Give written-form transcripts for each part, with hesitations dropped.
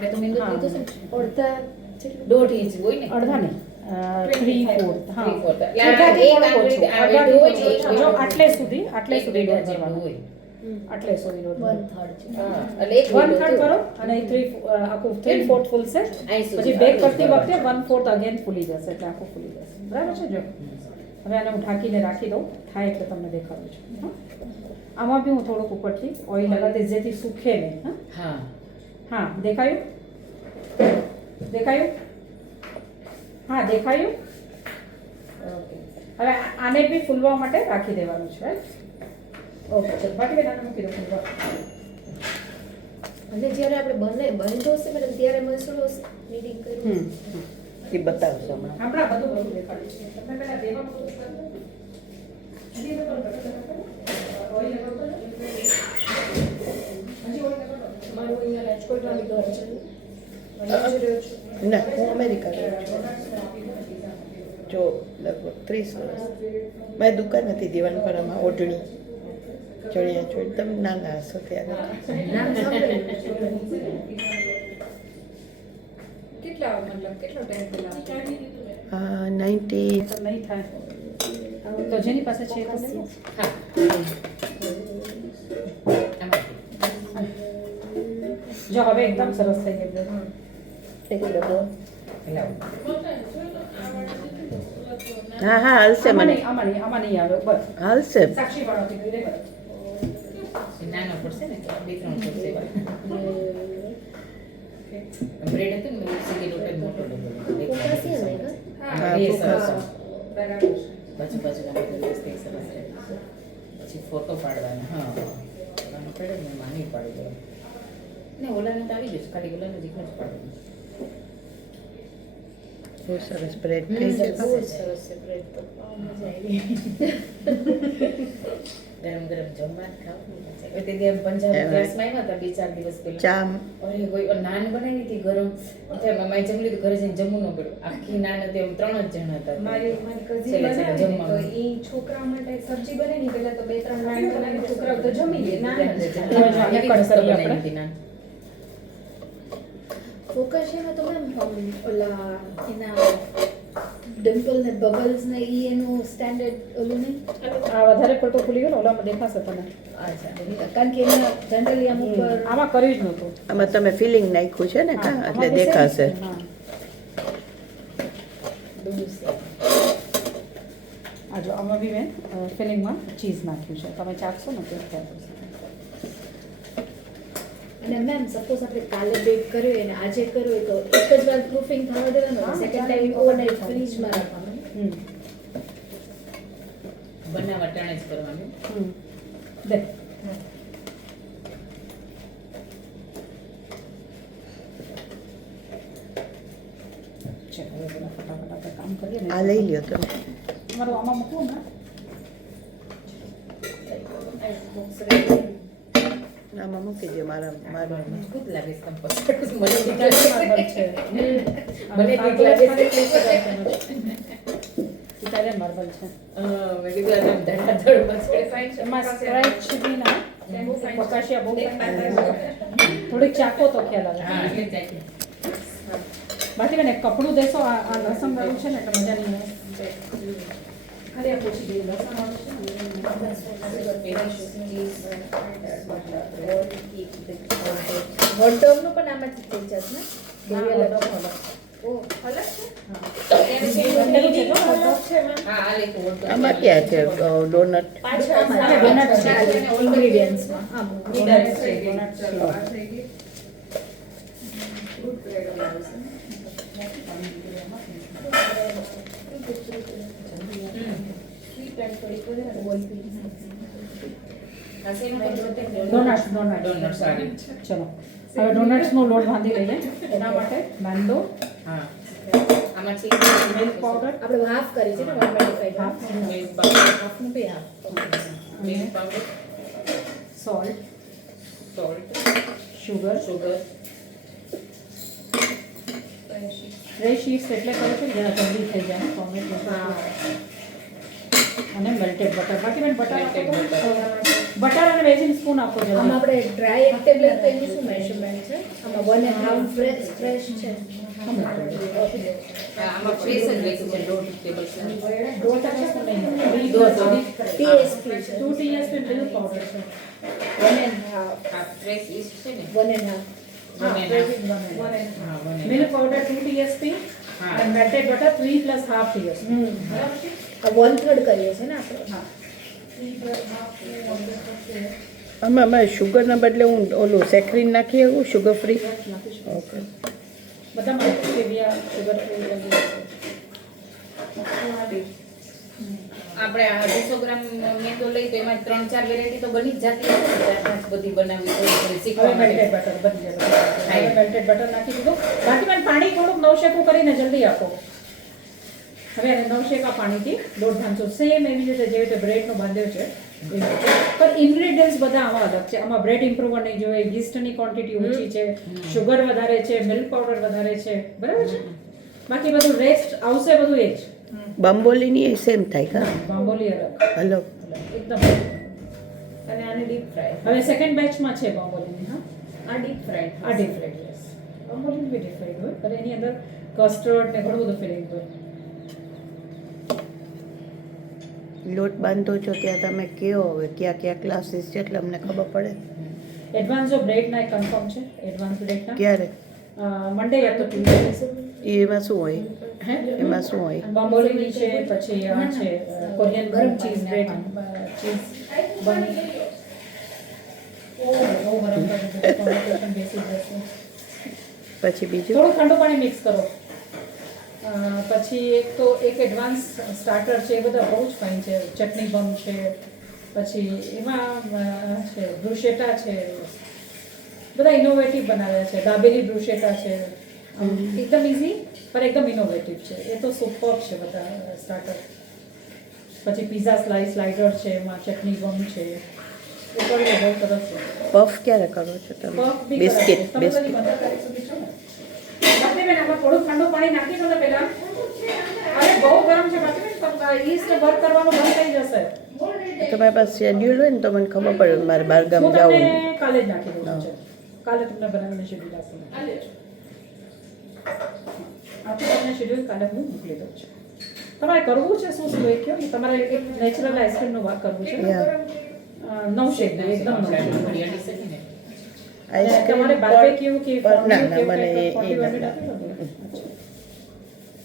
આપણે તો મેંદો હા. લીધો છે ને, અડધા 1.5 ઇંચ હોય ને અડધા ને 3/4 હા 3/4. અડધાથી એક થોડુંક ઓછું. આંગળી અડધાથી હોય થોડુંક ને, ઓછું. જો આટલે સુધી એક લોટ જેટલું કરવાનો હોય. આટલે સુધી લોટ 1/3 છે. હા, એટલે એક 1/3 કરો અને આખું 3/4 ફૂલશે. અહીં સુધી. પછી બેક કરતી બરાબર. વખતે 1/4 અગેન ફૂલી જશે એટલે આખું ફૂલી જશે. બરાબર છે જો હવે આને હું ઢાંકીને રાખી દઉં થાય એટલે તમને દેખાડું છું હા આમાં બી હું થોડુંક ઉપરથી ઓઇલ લગાવી દઈશ જેથી સૂકે નહીં હા હા હા દેખાયું દેખાયું હા દેખાયું ઓકે હવે આને બી ફૂલવા માટે રાખી દેવાનું છે રાઈટ ઓકે ચલ બાકી બેન મૂકી દો ફૂલવા અને જ્યારે આપણે બંધ હશે મેડમ ત્યારે મસૂરો નીડિંગ કર્યું એ બતાવશો હમણાં. આપણા બધું દેખાડીશું તમે પહેલા દેવા બધું કરજો હજી તો ઓઇલ લગાવતો હજી ઓઇલ લગાવતો મારું અહીંયા રાજકોટમાં ઘર છે અને રહ્યો છું ના હું અમેરિકા રહું છું જો લગભગ 30 વર્ષ મારી દુકાન હતી દીવાનપરામાં ઓઢણી ચણિયા ચોળી તમે નાના હશો ત્યારે નામ સાંભળેલું છે. કેટલા મતલબ કેટલો ટાઈમ પહેલા 90 તો નહીં થાય તો જેની પાસે છે એ તો લેવો. હા જો હવે એકદમ સરસ થઈ ગયું એક ડબ્બો પેલા હા હા હાલશે આમાં મને નહીં આમાં નહીં આવે બસ હાલશે સાક્ષી વાળો કીધું રે બસ. નાનો પડશે ને 2-3 પડશે બ્રેડ હતું ને સીધી લોટ જ મોટો ફોકાસી ને કા? હા, ફોકાસ. બરાબર બાજુ વ્યવસ્થિત સરસ રહે પછી ફોટો પાડવાનો હા ઓલાનો પડે ને માની પાડી દો ને ઓલાને તો આવી જશે ખાલી ઓલાને જ એક જ પાડવાનું બહુ સરસ બ્રેડ થઈ બહુ જશે જ સરસ છે બ્રેડ તો મજા આવી ગરમ ગરમ જમવા ખાવું તે દી પંજાબ ક્લાસમાં આવ્યા હતા 2-4 દિવસ પહેલા ચા અરે કોઈ નાન બનાવી હતી ગરમ માય જમી લીધું ઘરે જઈને જમવું ન પડ્યું આખી નાન હતી અમે 3 જ જણા હતા મારી કઝિન છેલ્લે બનાવે ને તો જમવાનું. એ છોકરા માટે સબ્જી બને ને પહેલા તો 2-3 નાન બનાવીને છોકરાઓ તો જમી લે નાન જ આને કટ કરીએ આપણે. ફોકાશિયામાં તો મેમ ઓલા એના ડિમ્પલ ને બબલ્સ ને ઈ એનું સ્ટેન્ડર્ડ ઓલું નહીં આ વધારે પડતો ફૂલી ગયો ને ઓલામાં દેખાશે તમે અચ્છા કારણ કે એના જનરલી આમ ઉપર આમાં કર્યું જ નહોતું આમાં તમે ફિલિંગ નાખ્યું છે ને કા હા, એટલે આમાં દેખાશે હા. દૂધ છે આ જો આમાં બી મેં ફિલિંગમાં ચીઝ નાખ્યું છે તમે ચાખશો ને તો ખ્યાલ આવશે. અને મેમ સપોઝ આપણે કાલે બેક કર્યો અને આજે કર્યો તો એક જ વાર પ્રૂફિંગ થવા દેવાનું હા, સેકન્ડ ચાલે. ટાઈમ ઓવરનાઇટ ફ્રીજમાં રાખવાનું હમ બનાવવા ટાણે જ કરવાનું હમ દે ચલો હવે બધા ફટાફટ આપણે કામ કરીએ ને આ લઈ લ્યો તમે તમારું આમાં મૂકવું ને આમાં મૂકી દો મારા મજબૂત લાગે છે કંપોસ્ટ મને ઇટાલિયન માર્બલ છે મેં કીધું આ આમ ધડાધડ મચકે એમાં સ્ક્રેચ બી ના પકાશિયા બહુ થોડીક ચાખો તો ખ્યાલ આવે હા એટલે ચાખી બાકી મને કપડું દેશો આ લસણ વાળું છે ને એટલે મજા નહીં આવે અરે પૂછી દઈએ લસણ વાળું છે હોટડોગનું પણ આમાંથી થઈ જશે ને ના, અલગ અલગ. ઓ અલગ છે બનેલું છે તો અલગ છે મેમ હા આ લેખું હોટ આમાં ક્યાં છે ડોનટ પાછળ donut છે. ઇન્ગ્રેડિયન્ટ્સમાં હા ડોનટ છે ડોનટ છે ડોનટ્સ ડોનટ સારી ચલો હવે ડોનટ્સનો લોટ બાંધી લઈએ એના માટે મેંદો હા આમાં ચીઝ મિલ્ક પાવડર આપણે હાફ કરી છે ને 125 હાફ મિલ્ક પાવડર હાફનું બી half milk powder salt salt sugar sugar fresh yeast એટલે કરું છું જરા જલ્દી થઈ જાય ટોમેટો અને મેલ્ટેડ બટર બાકી બેન બટર Melted butter. બટર અને વેજીન સ્પૂન આપો આમાં જલ્દી. આપણે ડ્રાય એક ટેબ્લેટ તો એનું શું મેઝરમેન્ટ છે? આમાં 1.5 ફ્રેશ છે. આમાં ફ્રેશ જ લખ્યું છે 1.5 ટેબલ સ્પૂન. 2 ટેબલસ્પૂન નહીં, TSP છે. 2 TSP મિલ્ક પાવડર છે. 1.5. આ ફ્રેશ ઈસ્ટ છે ને 1.5. હા, One and fresh half. is 1 હા, 1 and મિલ્ક પાવડર 2 TSP હા. and melted butter 3 plus half TSP. બરાબર છે? આ 1/3 કરીએ છે ને આપણે. હા. 3 plus half છે, 1/3 છે. આમાં અમારે શુગરના બદલે હું ઓલું સેક્રીન નાખી આવું શુગર ફ્રી નાખી શકો. ઓકે બધા માટે સ્ટેવિયા સુગર ફ્રી આપણે આ 200 ગ્રામ મેંદો લઈ તો એમાં 3-4 વેરાયટી તો બની જ જાતી હશે ને, 4-5 બધી બનાવવી હોય તો શીખવા હવે મેલ્ટેડ માટે. બટર બની જાય. હવે મેલ્ટેડ બટર નાખી દીધું. બાકી મને પાણી થોડુંક નવશેકું કરીને જલ્દી આપો. હવે એને નવશેકા પાણીથી લોટ બાંધજો. સેમ એવી રીતે જેવી રીતે બ્રેડનો બાંધ્યો છે એવી રીતે. પણ ઇન્ગ્રેડિયન્ટ્સ બધા આમાં અલગ છે. આમાં બ્રેડ ઇમ્પ્રુવર નહીં જોઈએ, ગીસ્ટની ક્વોન્ટિટી ઓછી છે, શુગર વધારે છે, મિલ્ક પાવડર વધારે છે, બરાબર છે. બાકી બધું રેસ્ટ આવશે બધું એ જ. બાંબોલીની એ સેમ થાય કા બાંબોલી અલગ હલો એકદમ. અને આને ડીપ ફ્રાય. હવે સેકન્ડ બેચમાં છે બાંબોલીની. હા, આ ડીપ ફ્રાય. આ ડીપ ફ્રાઈડ યસ. બાંબોલી બી ડીપ ફ્રાઈડ હોય પણ એની અંદર કસ્ટર્ડ ને ઘણું બધું ફિલિંગ હોય. લોટ બાંધો છો ત્યાં તમે કયો હવે કયા કયા ક્લાસીસ છે એટલે અમને ખબર પડે એડવાન્સ જો બ્રેડના કન્ફર્મ છે. એડવાન્સ બ્રેડના ક્યારે મંડે યા તો ટ્યુઝડે. એમાં શું હોય હે એમાં શું હોય બાંબોલીની છે, પછી આ છે કોરિયન ગરમ ચીઝ બ્રેડ, ચીઝ બન. બહુ ગરમ કરી કોમ્બિનેશન બેસી જશે. પછી બીજું થોડું ઠંડુ પાણી મિક્સ કરો. પછી એક એડવાન્સ સ્ટાર્ટર છે, એ બધા બહુ જ ફાઇન છે. ચટણી બમ છે, પછી એમાં છે બ્રુશેટા છે, બધા ઇનોવેટિવ બનાવ્યા છે. દાબેલી બ્રુશેટા છે, એકદમ ઇઝી પણ એકદમ ઇનોવેટિવ છે. એ તો સુપર છે બધા સ્ટાર્ટર. પછી પિઝા સ્લાઇડર છે, એમાં ચટણી બમ છે, એ પણ બહુ સરસ છે. પફ ક્યારે કરો છો તમે પફ બી બિસ્કિટ તમે બધી બિસ્કિટ 15 તારીખ સુધી છો ને? બાકી આમાં થોડું ઠંડુ પાણી નાખી દો ને પહેલા. અરે બહુ ગરમ છે બાકી ઈસ્ટ વર્ક કરવાનું બંધ થઈ જશે. તમારી પાસે શેડ્યુલ હોય ને તો મને ખબર પડે મારે બહારગામ હું જવું તમને કાલે જ નાખી દઉં હા. છું. કાલે તમને બનાવીને શેડ્યુલ આપું. આખું તમને શેડ્યુલ કાલે હું મોકલી દઉં છું. તમારે કરવું છે શું શું એ કહો ને. તમારે એક નેચરલ આઈસ્ક્રીમનું વર્ક કરવું છે. નવ શેક એકદમ નવ શેક. હરિયાળી છે ને. તમારે બાર્બેક્યુ કે ના ના ફોન્ડ્યુ મને કે એ ફોન્ડ્યુ ના નાખી દો ને. અચ્છા.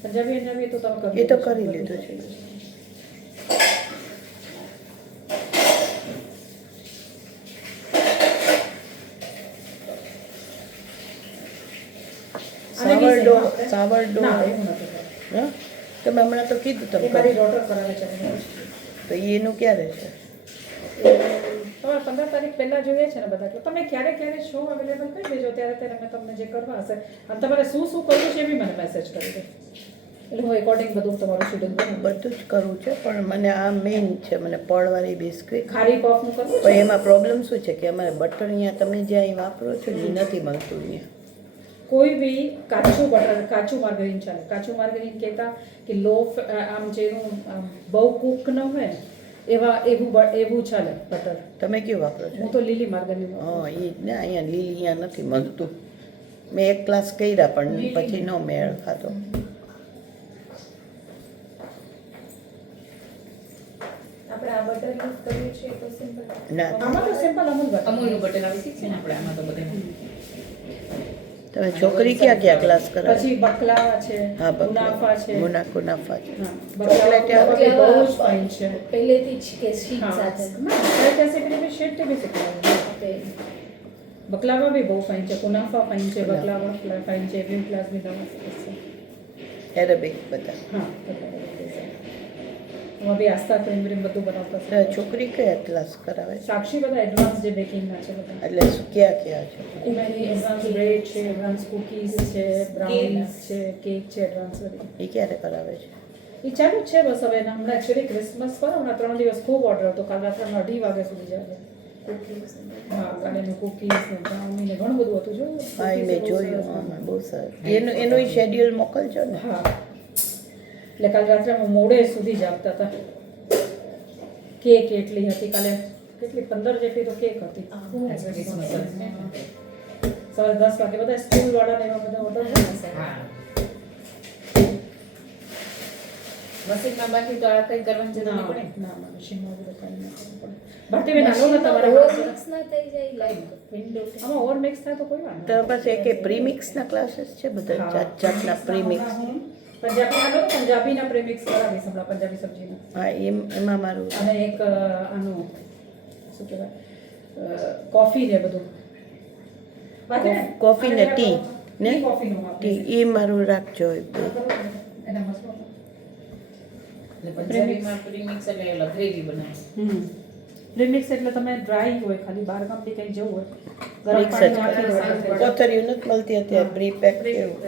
પંજાબી તો તમે એ તો કરી લીધું છે સાવરડો સાવરડો ના એવું નથી કરવું. હા તમે હમણાં તો કીધું તમે એ મારી કરો. ડોટર કરાવે છે. તો એનું ક્યારે છે તમારે 15 તારીખ પહેલા જોઈએ છે ને બધા એટલે તમે ક્યારે ક્યારે શો અવેલેબલ કરી દેજો ત્યારે ત્યારે મેં તમને જે કરવા હશે અને તમારે શું શું કરવું છે એ બી મને મેસેજ કરી દો એટલે હું એકોર્ડિંગ બધું તમારું શેડ્યુલ બનાવું. બધું જ કરવું છે પણ મને આ મેઇન છે મને પડવાળી બિસ્કિટ ખારી પફનું કરવું પણ છે. એમાં પ્રોબ્લેમ શું છે કે અમારે બટર અહીંયા તમે જ્યાં અહીં વાપરો છો ને એ નથી મળતું અહીંયા કોઈ બી કાચું બટર કાચું માર્ગરીન ચાલે. કાચું માર્ગરીન કહેતા કે લો આમ જેનું બહુ કૂક ન હોય ને એવું ચાલે બટર. તમે કયું વાપરો છો હું તો લીલી માર્ગરીન હા એ જ ને અહીંયા લીલી અહીંયા નથી મળતું મેં એક ક્લાસ કર્યા પણ પછી ન મેળ ખાતો આપણે આ બટર યુઝ કરીએ છીએ તો સિમ્પલ. ના આમાં તો સિમ્પલ અમૂલ બટર. અમૂલનું બટર આવી શીખશે ને આપણે આમાં તો બધે. તમે છોકરી ક્યાં ક્યાં ક્લાસ કરાવે પછી બકલાવા છે, હા મુનાફા છે. મુનાફા છે હા, બકલાવા બી બહુ જ ફાઇન છે. પહેલેથી જ કે શીટ हाँ, સાથે. कैसे भी शेड भी सिखाएंगे. ઓકે. बकलावा भी बहुत फाइन है, कुनाफा फाइन है, बकलावा फाइन है, विन क्लास भी दवा से. એરેબિક બધા हाँ, हम अभी आस्था क्रीम व्रीम બધું બનાવતા તો છોકરી કયા ક્લાસ કરાવે છે સાક્ષી બધા એડવાન્સ જે બેકિંગ ના છે બધા. એટલે ક્યાં ક્યાં છે એમાં એડવાન્સ બ્રેડ છે, એડવાન્સ કુકીઝ છે, બ્રાઉનીઝ છે, કેક છે, એડવાન્સ બધી. એ ક્યારે કરાવે છે એ ચાલુ જ છે બસ હવે હમણાં એકચ્યુઅલી ક્રિસમસ પર હમણાં 3 દિવસ ખૂબ ઓર્ડર હતો. કાલ રાત્રે 2:30 વાગ્યા સુધી જાય. હા, કાલે કુકીઝ ને બ્રાઉની ને ઘણું બધું હતું જો. હા એ મેં જોયું હા બહુ સરસ એનું શેડ્યુલ મોકલજો ને હા, એટલે કાલ રાત્રે અમે મોડે સુધી જાગતા હતા. કેક એટલી હતી કાલે કેટલી 15 જેટલી તો કેક હતી. ક્રિસમસ જ ને. સવારે 10 વાગે બધા સ્કૂલ વાળાને એવા બધા ઓર્ડર હા મશીનમાં બાકી તો આ કઈ કરવાની જરૂર નહીં પડે ને. ના મશીનમાં બધું કાંઈ ના કરવું પડે. ભારતીબેન હાલો ને તમારે મિક્સ ના થઈ જાય લાઈક વિન્ડો આમાં ઓવર મિક્સ થાય તો કોઈ વાત તો પાસે એક પ્રીમિક્સના ક્લાસીસ છે બધા જાત જાતના પ્રીમિક્સ. પંજાબી હાલો તો પંજાબીના પ્રેમિક્સ કરાવીશ હમણાં પંજાબી સબ્જીના. હા એમાં મારું અને એક આનું શું કહેવાય કોફી ને બધું કોફી ને ટી ને કોફીનું ટી એ મારું રાખજો એના મસલો એટલે પંજાબીમાં પ્રીમિક્સ એટલે ઓલા ગ્રેવી બનાવે. પ્રીમિક્સ એટલે તમે ડ્રાય હોય ખાલી બહાર ગામથી કંઈ જવું હોય ગરમ મિક્સ જ પાણી નાખી કોથળીઓ નથી મળતી અત્યારે પ્રી પેક કેવું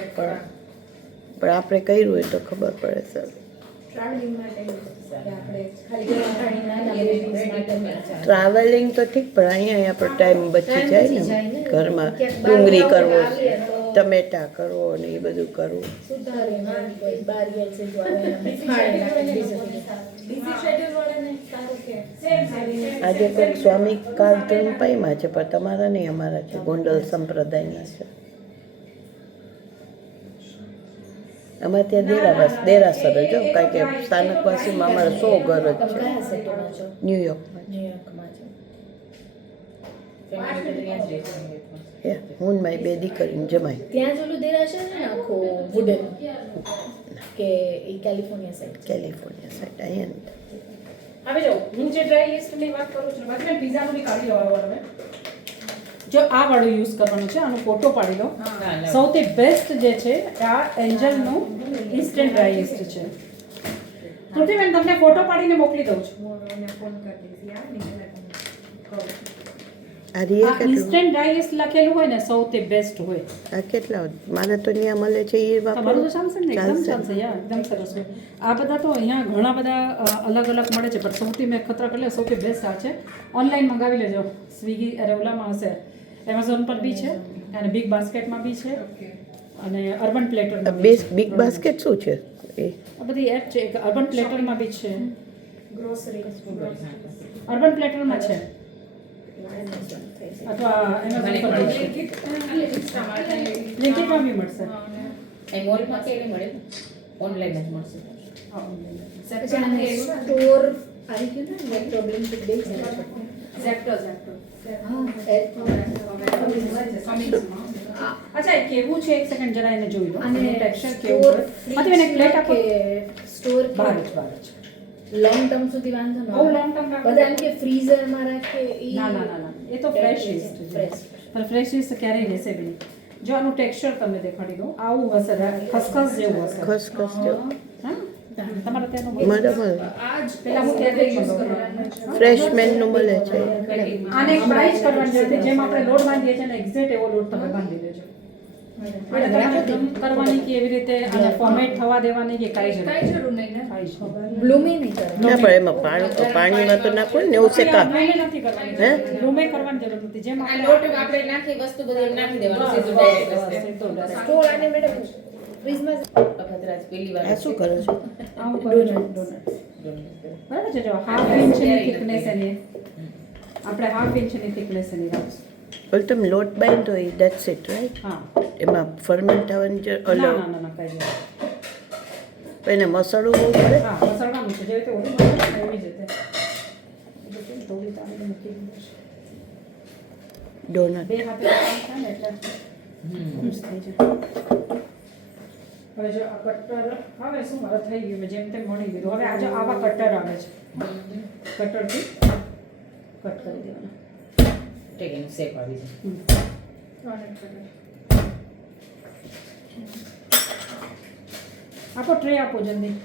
પણ આપણે કર્યું હોય તો ખબર પડે સર. ટ્રાવેલિંગ માટે કે આપણે ખાલી ગરમ પાણી નાના બેબીઝ માટે ટ્રાવેલિંગ તો ઠીક પણ અહીંયા આપણો ટાઈમ બચી જાય ને ઘરમાં ડુંગળી કરવો ટમેટા કરવો ને એ બધું કરવું. સુધારે કોઈ બારિયર છે જો આવે ખાડે નાખે બીજું બીજી શેડ્યુલ વાળાને સારું કે આજે કોઈક સ્વામી કાર્ટૂન પાઈમાં છે પણ તમારા નહીં અમારા છે ગોંડલ સંપ્રદાયના છે. અમારે ત્યાં દેરાસર જ હો, કારણ કે સ્થાનકવાસીમાં અમારે 100 ઘર જ છે કયા સેટમાં છો ન્યુયોર્કમાં. ન્યુયોર્કમાં છો ફેમિલી બધું ત્યાં જ રહે છે. હું ને મારી 2 દીકરીને જમાઈ. ત્યાં જ ઓલું દેરાસર છે ને આખું વુડન કે એ કેલિફોર્નિયા સાઈડ કેલિફોર્નિયા સાઈડ અહીંયા હવે જો હું જે ડ્રાય લિસ્ટની વાત કરું છું બાકી મેં પીઝાનું બી કાઢી લેવાનું હવે. જો આ વાળું યુઝ કરવાનું છે આનો ફોટો પાડી લો. સૌથી બેસ્ટ જે છે આ એન્જલનું ઇન્સ્ટન્ટ ડ્રાય લિસ્ટ છે. શ્રુતિબેન તમને ફોટો પાડીને મોકલી દઉં છું. આ રીએ આ કેટલું ઇન્સ્ટન્ટ ડ્રાય લિસ્ટ લખેલું હોય ને સૌથી બેસ્ટ હોય. આ કેટલા મારે તો ત્યાં મળે છે એ તમારું તો ચાલશે ને એકદમ ચાલશે યાર એકદમ સરસ હોય. આ બધા તો અહીંયા ઘણા બધા અલગ અલગ મળે છે પણ સૌથી મેં ખતરા કરી સૌથી બેસ્ટ આ છે. ઓનલાઈન મંગાવી લેજો સ્વિગી અરે ઓલામાં હશે એમેઝોન પર બી છે અને બિગ બાસ્કેટમાં બી છે અને અર્બન પ્લેટરમાં બી છે. બિગ બાસ્કેટ શું છે એ આ બધી એપ છે એક અર્બન પ્લેટરમાં બી છે ગ્રોસરી અર્બન પ્લેટરમાં છે અથવા એમેઝોન પર બી છે બ્લિંકિટમાં બી મળશે. એ મોલમાં કેવી મળે ઓનલાઈન જ મળશે. હા online. પછી આને સ્ટોર આવી ગયું ને મેટ્રો બ્લિંકિટ બે છે અચ્છા એ કેવું છે એક સેકન્ડ જરા એને જોઈ લો અને ટેક્સચર કેવું છે એટલે એને પ્લેટ આપો સ્ટોર બહાર જ લોંગ ટર્મ સુધી વાંધો ન બહુ long term રાખો. બધા એમ કે ફ્રીઝરમાં રાખે ના ના ના ના એ તો ફ્રેશ ઇસ્ટ છે Fresh. પણ ફ્રેશ ઇસ્ટ ક્યારેય રહેશે બી નહીં. જો આનું ટેક્સચર તમને દેખાડી દઉં આવું હશે ખસખસ જેવું હશે. ખસખસ જેવું. હા તમારે ત્યાંનું બરાબર પેલા હું ત્યાંથી યુઝ કરવાનું ફ્રેશ મેનનું મળે છે આને એક બાઈચ કરવાની જરૂર છે જેમ આપણે લોડ બાંધીએ છીએ ને એક્ઝેક્ટ એવો લોડ તમે બાંધી દેજો. એટલે તમારે દમ કરવાની કે એવી રીતે આને ફોર્મેટ થવા દેવાની કે કાંઈ જરૂર નહીં ને કાંઈ જ નહીં. બ્લૂમી નહીં કરે ના પણ એમાં પાણીમાં તો નાખો ને એવું શેકા બ્લૂમે નથી કરવાની હે? બ્લૂમે કરવાની જરૂર નથી જેમ આ આપણે લોટ આપણે નાખી વસ્તુ બધી નાખી દેવાનું સીધું direct વસ્તુ. સીધું direct. સ્ટોર આને મેડમ ફ્રીઝમાં અખતરાજ પેલી વાર આ શું કરો છો આવું કરું છું donut. બરાબર છે જો હાફ ઇંચની થિકનેસ એની આપણે હાફ ઇંચની થિકનેસ એની રાખીશું. ઓલ તમે લોટ બાંધો એ દેટ્સ ઇટ રાઈટ હા એમાં ફર્મેન્ટ થવાની ના ઓલો ના ના કાંઈ જરૂર એને મસાડું બહુ પડે હા મસળવાનું છે જેવી રીતે ઓલું બનાવે ને એવી જ રીતે એટલે કેમ થોડી તારીને મૂકી દીધું છે. ડોનટ બે હાથે કામ થાય ને એટલે ખુશ થઈ જાય. હવે જો આ કટર હવે શું મારે થઈ ગયું મેં જેમ તેમ મળી ગયું હવે આજે આવા કટર આવે છે કટરથી કટ કરી દેવાના. ઠીક એનું શેપ આવી જાય. આપો ટ્રે આપો જલ્દી.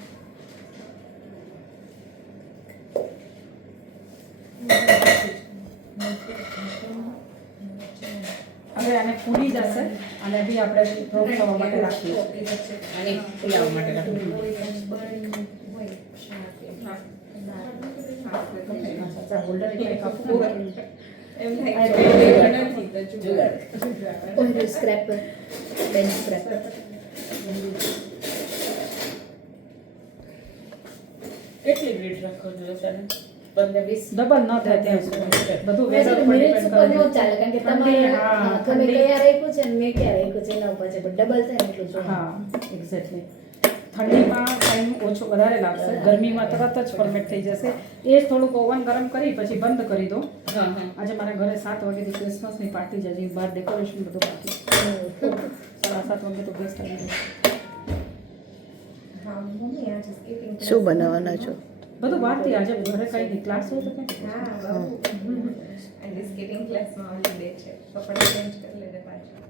હવે આને ફૂલી જશે અને બી આપણે રોક થવા માટે રાખીએ. અને ફુલાવા માટે રાખવું. હોલ્ડર એટલે કાપવું જુગાડ. ઓલું સ્ક્રેપર બેન સ્ક્રેપર કેટલી બ્રેડ રાખો છો સર? 15-20 ડબલ ન થાય ત્યાં સુધી બધું વેધર પર મિનિટ્સ ડિપેન્ડ ઉપર કરે ન ચાલે કારણ કે ઠંડી, તમારે હા, હા, તમે ઠંડી. કયા રાખ્યું છે અને મેં ક્યાં રાખ્યું છે એના ઉપર છે પણ ડબલ થાય ને એટલું જોઈએ. હા એક્ઝેક્ટલી ઠંડીમાં ટાઈમ ઓછો વધારે લાગશે ગરમીમાં તરત જ ફોર્મેટ થઈ જશે એ જ થોડુંક ઓવન ગરમ કરી પછી બંધ કરી દો હા હા આજે મારા ઘરે 7 વાગ્યાથી ક્રિસમસની પાર્ટી છે હજી બહાર ડેકોરેશન બધું બાકી 7:30 વાગે તો ગેસ્ટ આવી જશે શું બનાવવાના છો? બધું બહારથી આજે ઘરે કંઈ નહીં ક્લાસ હોય તો કંઈ સ્કેટિંગ ક્લાસમાં ઓલી ડે છે કપડાં ચેન્જ કરી લેજે પાછું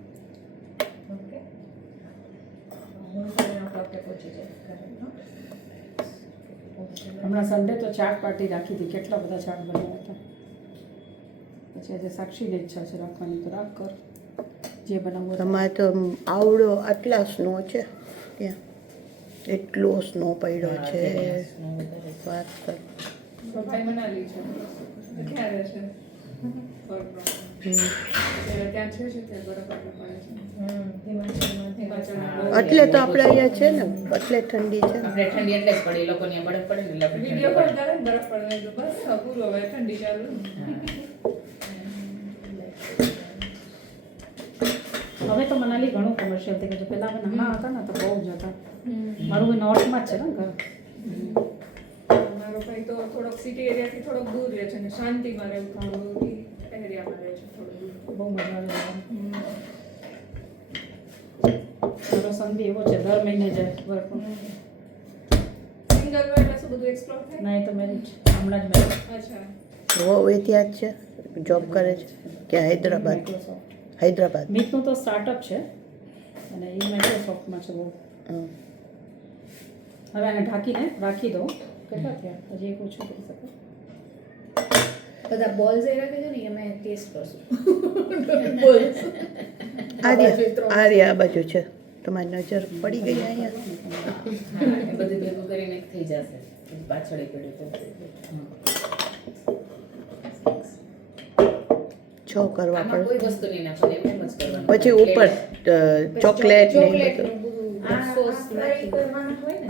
ઓકે હું 7:00 પહોંચી જઈશ ઘરે હમણાં સન્ડે તો ચાટ પાર્ટી રાખી હતી કેટલા બધા ચાટ બનાવ્યા હતા પછી આજે સાક્ષીને ઈચ્છા છે રાખવાની તો રાખ કર જે બનાવવું હોય. તમારે તો આવડો આટલા સ્નો છે ત્યાં એટલો સ્નો પડ્યો છે વાત કર. ભાઈ મનાલી છે ક્યારે છે ત્યાં છે ત્યાં બરફ આટલો પડે છે હિમાચલમાં એટલે તો આપણે અહીંયા છે ને એટલે ઠંડી છે ને. આપણે ઠંડી એટલે જ પડે એ લોકોને અહીંયા બરફ પડે ને એટલે આપણે વિડીયો ઠંડી કોલ પડે. કરે ને બરફ પડે તો બસ પૂરું હવે ઠંડી ચાલુ હવે તો મનાલી ઘણું કોમર્શિયલ થઈ ગયું છે પહેલાં અમે નાના હતા ને તો બહુ જ હતા મારું નોર્થમાં જ છે ને ઘર મારો ભાઈ તો થોડોક સિટી એરિયાથી થોડોક દૂર રહે છે ને શાંતિમાં રહેવું થોડું એરિયામાં રહે છે થોડું દૂર બહુ મજા આવે જવાની. મારો સન બી એવો છે દર મહિને જાય વર્ક સિંગલ હોય એટલે શું બધું એક્સપ્લોર થાય ના એ તો મેરેજ હમણાં જ મેરેજ અચ્છા વહુ એ ત્યાં જ છે જોબ કરે છે કે હૈદરાબાદ? માઇક્રોસોફ્ટ હૈદરાબાદ. મીટનું તો સ્ટાર્ટઅપ છે અને એ માઇક્રોસોફ્ટમાં છે બહુ હમ. હવે આને ઢાંકીને રાખી દો કેટલા થયા હજી એક ઓછું કરી શકો બધા બોલ્સ એ રાખે છે ને એ અમે ટેસ્ટ કરશું બોલ્સ આ રહ્યા આ બાજુ છે તમારી નજર પડી ગઈ અહીંયા. હા એ બધું ભેગું કરીને એક થઈ જશે પછી પાછળ એ પડ્યું તો હા. 6 કરવા આમાં પડે કોઈ વસ્તુ નહીં નાખવાની એમ જ કરવાનું પછી ઉપર ચોકલેટ ને એ ચોકલેટ બધું. સોસ નાખી કરવાના હોય ને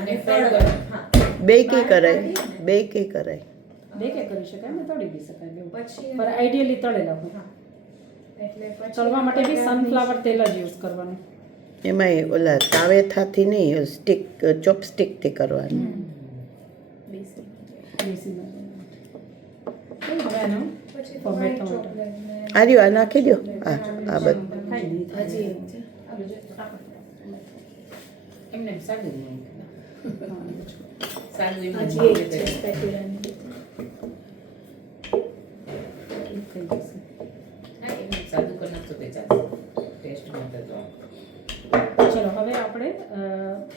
અને ફ્રાય કરવાનું બે કી કરાય બે કી કરાય. બે કે કરી શકાય ને તળી બી શકાય બેઉ પછી પર આઈડિયલી તળેલા હોય એટલે પછી તળવા માટે બી સનફ્લાવર તેલ જ યુઝ કરવાનું એમાંય ઓલા તાવેથાથી નહીં સ્ટિક ચોપસ્ટિકથી કરવાનું. બેસીને હવે આનો પછી ફોર્મેટ white થવા chocolate ને આ રહ્યું આ નાખી દો આ બધું ખાઈ નહીં થાય. હજી એક છે આ બીજું ફટાફટ. એમને એમ સાદું નહીં હા, બીજું. સાદું એમ હજી એક છે સ્પેક્યુલાની થઈ જશે હા એમને સાદું કરી નાખતો તે ચાલશે ટેસ્ટ માટે તો ચલો હવે આપણે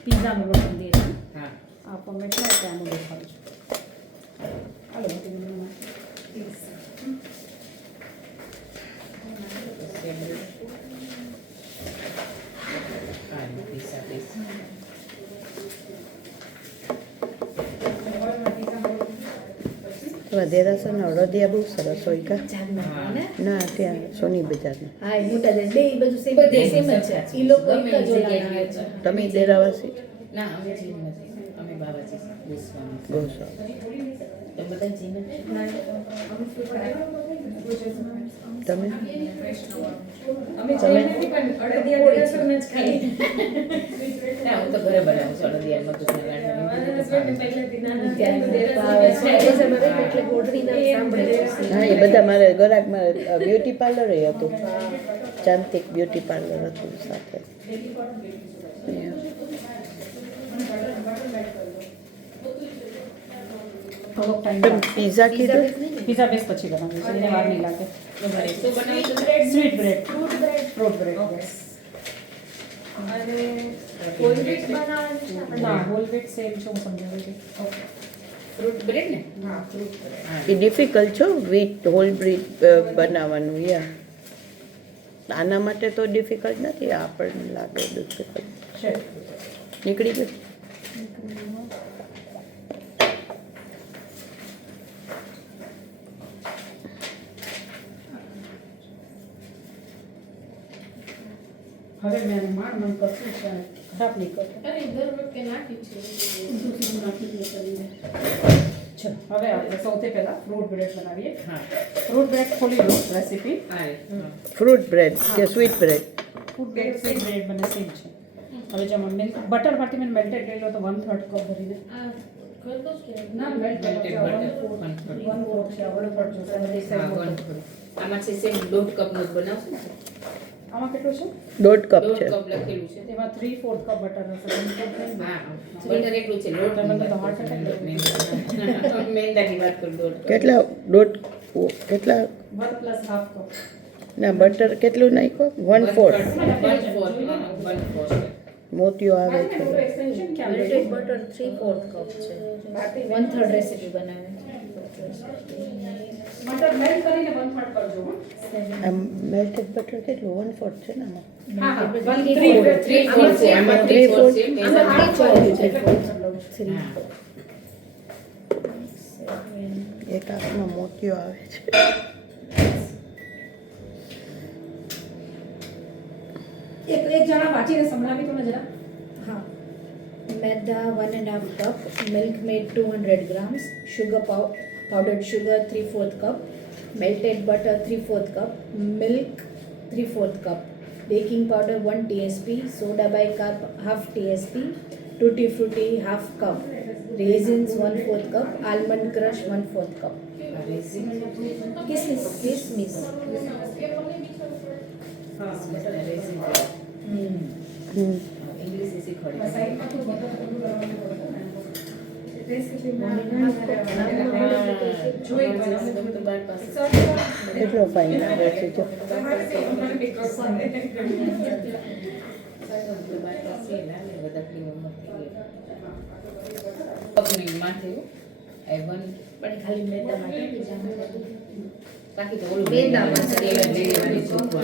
પિઝાનો લોટ બાંધીએ છીએ હા આ ફોર્મેટમાં એટલે આનું દેખાડું છું હાલો મોટી મમ્મીમાં તમારા દેરાસરના અડદિયા બહુ સરસ હોય કા? જાગના ને ના ત્યાં સોની બજારમાં. હા એ મોટા છે બે ઈ બધું સેમ બધે સેમ જ છે ઈ લોકો એક જ ઓલા છે તમે દેરાવાસી ના અમે જીન નથી અમે બાબાજી ગોસ્વામી ગોસ્વામી. તો બધા જીન જ છે. તમે અમે જઈએ નથી પણ અડદિયા દેરાસરને જ ખાઈએ ના હું તો ઘરે બનાવું છું અડદિયા મગજના લાડવા મારા હસબન્ડને પહેલેથી નાના ત્યાં દેરાસર છે એટલે ગોઠવીને સાંભળે છે હા એ બધા મારે ગરાકમાં બ્યુટી પાર્લર હતું ચાંતિક બ્યુટી પાર્લર હતું સાથે. થોડોક ટાઈમ તમે પિઝા કીધું? પિઝા બેસ પછી બનાવીએ છીએ એને વાર નહીં લાગે તો ઘરે શું બનાવ્યું છે? સ્વીટ બ્રેડ ફ્રૂટ બ્રેડ અને હોલ વ્હીટ બનાવવાનું છે આપણે ના હોલ વ્હીટ સેમ છે હું સમજાવી દઉં ફ્રૂટ બ્રેડ ને હા ફ્રૂટ બ્રેડ હા એ ડિફિકલ્ટ છો વીટ હોલ બ્રીડ બનાવવાનું યા આના માટે તો ડિફિકલ્ટ નથી આપણને લાગે ડિફિકલ્ટ છે નીકળી ગયું. હવે મેં મન કરશું છે ખરાબ નહીં કરતો અરે દર વખતે નાખ્યું છે સીધું નાખી દઈએ કરીને ચલો હવે આપણે સૌથી પહેલાં ફ્રૂટ બ્રેડ બનાવીએ. હા ફ્રૂટ બ્રેડ ખોલી લો રેસીપી. આ રીતનું. ફ્રૂટ બ્રેડ કે sweet bread? Fruit bread sweet bread બને સેમ છે. હવે જો મિલ્ક બટરમાંથી મેં મેલ્ટેડ લઈ લો તો 1/3 કપ ભરીને. ના મેલ્ટેડ Melted butter, 1/3. 1/4 છે આવડે પડજો હા 1/4. આમાં છે સેમ 1.5 કપનું જ બનાવશું ને? આમાં કેટલું છે? 1/2 કપ 1.5 છે. કપ લખેલું છે. એમાં 3/4 કપ બટર હશે. 1/4 નહીં. હા બટર એટલું છે લોટ તમને તો heart attack લાગે. મેંદાની વાત કરું 1.5 કપ. કેટલા 1/2 1 + ½ કપ. ના બટર કેટલું નાખ્યું? 1/4 1/4 મોતીઓ આવે છે. મોટું extension ક્યાં મેલ્ટેડ લેજો? બટર 3/4 કપ છે 1/3 રેસીપી બનાવે બટર મેલ્ટ કરીને 1/3 કરજો હો. આમ મેલ્ટેડ બટર કેટલું? 1/4 છે ને આમાં? હા હા 1/3 3/4 છે આમાં 3/4 છે મેંદાની. 3 હા. એક હાથમાં મોતીઓ આવે છે. એક જણા વાંચીને સંભળાવી તો ને જરા. હા मैदा 1.5 cup, milk made 200 grams, sugar powdered sugar 3/4 cup, melted butter 3/4 cup, milk 3/4 cup, baking powder 1 tsp, soda bicarb half tsp, tutti frutti half cup, raisins 1/4 cup, almond crush 1/4 cup, kismis English શીખવાડી. સાઈડમાં તો butter બધું કરવાનું પડે ને. રેસીપીમાં જોઈ બનાવવું તો બાર પાસે કેટલો ફાઇન આવે છે જો. તમારે તો મને બી કરવાનું. તો બાર પાસે લાગે બધા ક્રીમ મૂકી માથે એ વન પણ ખાલી મેદા માટે બાકી તો ઓલું મેંદામાં તેલ જ લેવાની ચોખવટ.